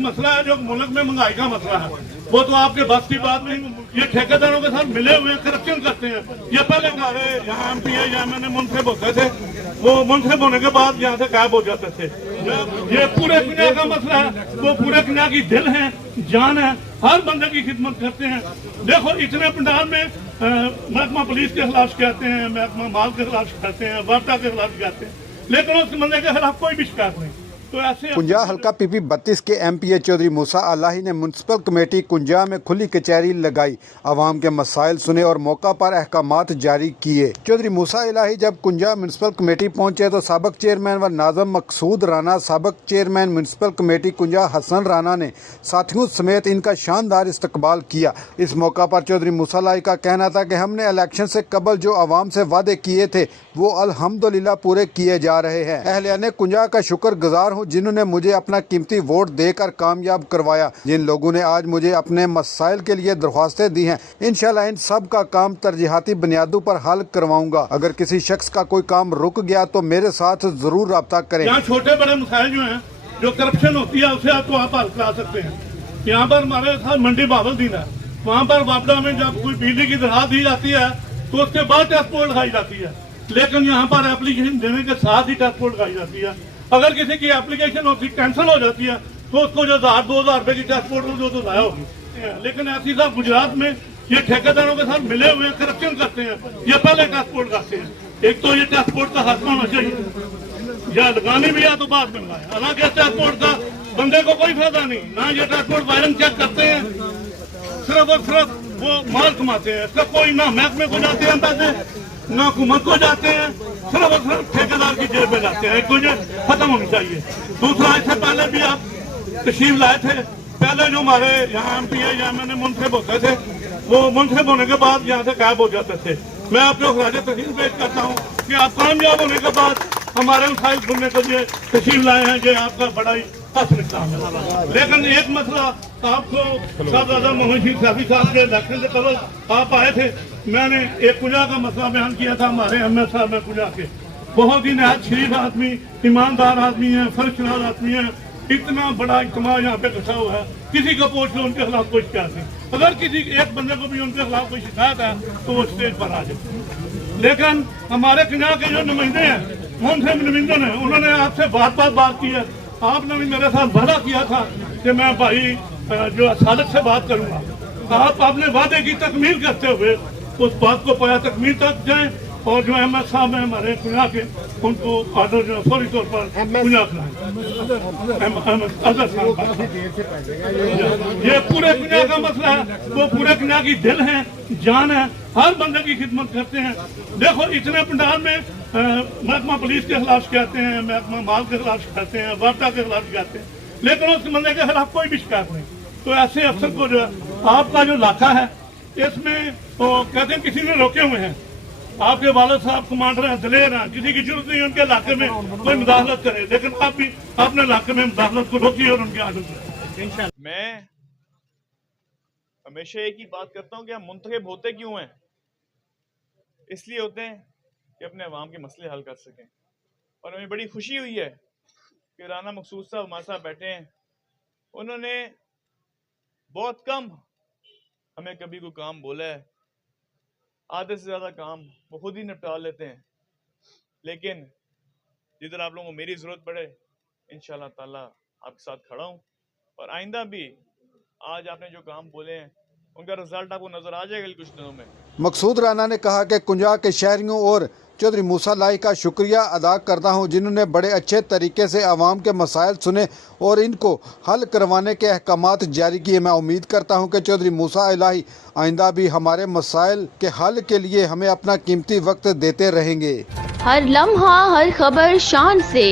एक मसला है जो मुल्क में महंगाई का मसला है, वो तो आपके बस की बात नहीं। ये ठेकेदारों के साथ मिले हुए करप्शन करते हैं। ये पहले हमारे यहाँ MP या मैंने मुंसिफ होते थे, वो मुंसिफ होने के बाद यहाँ से गायब हो जाते थे। ये पूरे दुनिया का मसला है, वो पूरे दुनिया की दिल है, जान है, हर बंदे की खिदमत करते हैं। देखो इतने पंडाल में महकमा पुलिस के खिलाफ कहते हैं, महकमा माल के खिलाफ कहते हैं, वार्ता के खिलाफ कहते हैं, लेकिन उस बंदे के खिलाफ कोई भी शिकायत नहीं। तो ऐसे कुंजा हल्का PP 32 के MPA चौधरी मूसा अलाही ने म्यूनसिपल कमेटी कुंजा में खुली कचहरी लगाई, आवाम के मसाइल सुने और मौका पर अहकामात जारी किए। चौधरी मूसा अलाही जब कुंजा म्यूनसिपल कमेटी पहुंचे तो साबिक चेयरमैन व नाज़म मकसूद राना, साबिक चेयरमैन म्यूनसिपल कमेटी कुंजा हसन राना ने साथियों समेत इनका शानदार इस्तकबाल किया। इस मौका पर चौधरी मूसा अलाही का कहना था कि हमने इलेक्शन से कबल जो आवाम से वादे किए थे वो अल्हम्दुलिल्लाह पूरे किए जा रहे हैं। अहलियाने कुंजा का शुक्रगुजार जिन्होंने मुझे अपना कीमती वोट देकर कामयाब करवाया, जिन लोगों ने आज मुझे अपने मसाइल के लिए दरख्वास्तें दी हैं, इंशाल्लाह इन सब का काम तरजीहाती बुनियादों पर हल करवाऊंगा। अगर किसी शख्स का कोई काम रुक गया तो मेरे साथ जरूर रब्ता करें। यहाँ छोटे बड़े मसाइल जो हैं, जो करप्शन होती है उसे आपको आप हल करा सकते हैं। यहाँ पर हमारे साथ मंडी बावलदीन है, वहाँ पर वापडा में जब कोई बिजली की दरखास्त दी जाती है तो उसके बाद टेस्टपोर्ट लगाई जाती है, लेकिन यहाँ पर एप्लीकेशन देने के साथ ही टेस्टपोर्ट लगाई जाती है। अगर किसी की एप्लीकेशन होती कैंसिल हो जाती है तो उसको जो 1000-2000 रुपए की टेस्टपोर्ट हो तो लाया होगी, लेकिन ऐसी साहब गुजरात में ये ठेकेदारों के साथ मिले हुए करप्शन करते हैं। ये पहले टेस्टपोर्ट करते हैं। एक तो ये टेस्टपोर्ट का हाथ होना चाहिए, या लगानी भी है तो बाद में लगाए। हालांकि टेस्टपोर्ट का बंदे को कोई फायदा नहीं, ना ये टेस्टपोर्ट वायरंग चेक करते हैं, सिर्फ और सिर्फ वो माल कमाते हैं। इसका कोई ना महकमे को जाते हैं पैसे, ना हुकूमत को जाते हैं, सिर्फ और सिर्फ ठेकेदार की जेब में जाते हैं। कुछ खत्म होनी चाहिए। दूसरा, इससे पहले भी आप तशरीफ लाए थे, पहले जो हमारे यहाँ MP या मैंने मुंसिफ होते थे, वो मुंसिफ होने के बाद यहाँ से गायब हो जाते थे। मैं आपको खराज तहसीन पेश करता हूँ कि आप कामयाब होने के बाद हमारे मसाइल सुनने के लिए तशरीफ लाए हैं, ये आपका बड़ा ही हसन काम है। लेकिन एक मसला आपको साहबजादा मोहम्मद शरीफ साफी साहब के इलेक्शन से कबल आप आए थे, मैंने एक कुंजा का मसला बयान किया था। हमारे MS साहब में कुंजा के बहुत ही नहायत शरीफ आदमी, ईमानदार आदमी है, फर्शनाज आदमी है। इतना बड़ा इज्तिमा यहाँ पे इकट्ठा हुआ है, किसी को पूछ लो उनके खिलाफ कोई शिकायत नहीं। अगर किसी एक बंदे को भी उनके खिलाफ कोई शिकायत है तो वो स्टेज पर आ जाए। लेकिन हमारे कुंजा के जो नुमाइंदे हैं, उनसे नुमाइंदे हैं, उन्होंने आपसे बात की है। आपने भी मेरे साथ वादा किया था कि मैं भाई जो अदालत से बात करूंगा। आपने वादे की तकमील करते हुए उस बात को पाया तकमील तक जाए, और जो MS साहब हैं हमारे कुंजा के, उनको ऑर्डर जो फौरी तौर पर कुंजा कराएं। ये पूरे कुंजा का मसला है, वो पूरे कुंजा की दिल है, जान है, हर बंदे की खिदमत करते हैं। देखो इतने पंडाल में महकमा पुलिस के खिलाफ कहते हैं, महकमा माल के खिलाफ कहते हैं, वार्ता के खिलाफ कहते हैं, लेकिन उस बंदे के खिलाफ कोई भी शिकायत नहीं। तो ऐसे अफसर को जो आपका जो इलाका है इसमें तो कहते हैं किसी ने रोके हुए हैं। आपके वालिद साहब कमांडर हैं, दलेर हैं, किसी की जरूरत नहीं उनके इलाके में कोई मुदाखलत करे, लेकिन आप भी अपने इलाके में मुदाखलत को रोकिए और उनके आदत। मैं हमेशा एक ही बात करता हूँ कि हम मुंतखब होते क्यों हैं? इसलिए होते हैं कि अपने अवाम के मसले हल कर सकें। और हमें बड़ी खुशी हुई है कि राना मकसूद साहब हमारे साथ बैठे हैं। उन्होंने बहुत कम हमें कभी कोई काम बोला है, आधे से ज़्यादा काम वो खुद ही निपटा लेते हैं। लेकिन जिधर आप लोगों को मेरी ज़रूरत पड़े, इंशाल्लाह ताला आपके साथ खड़ा हूँ। और आइंदा भी आज आपने जो काम बोले हैं उनका रिजल्ट आपको नज़र आ जाएगा कुछ दिनों में। मकसूद राना ने कहा कि कुंजा के शहरियों और चौधरी मूसा अलाही का शुक्रिया अदा करता हूं, जिन्होंने बड़े अच्छे तरीके से आवाम के मसाइल सुने और इनको हल करवाने के अहकामात जारी किए। मैं उम्मीद करता हूं कि चौधरी मूसा अलाही आइंदा भी हमारे मसाइल के हल के लिए हमें अपना कीमती वक्त देते रहेंगे। हर लम्हा हर खबर शान से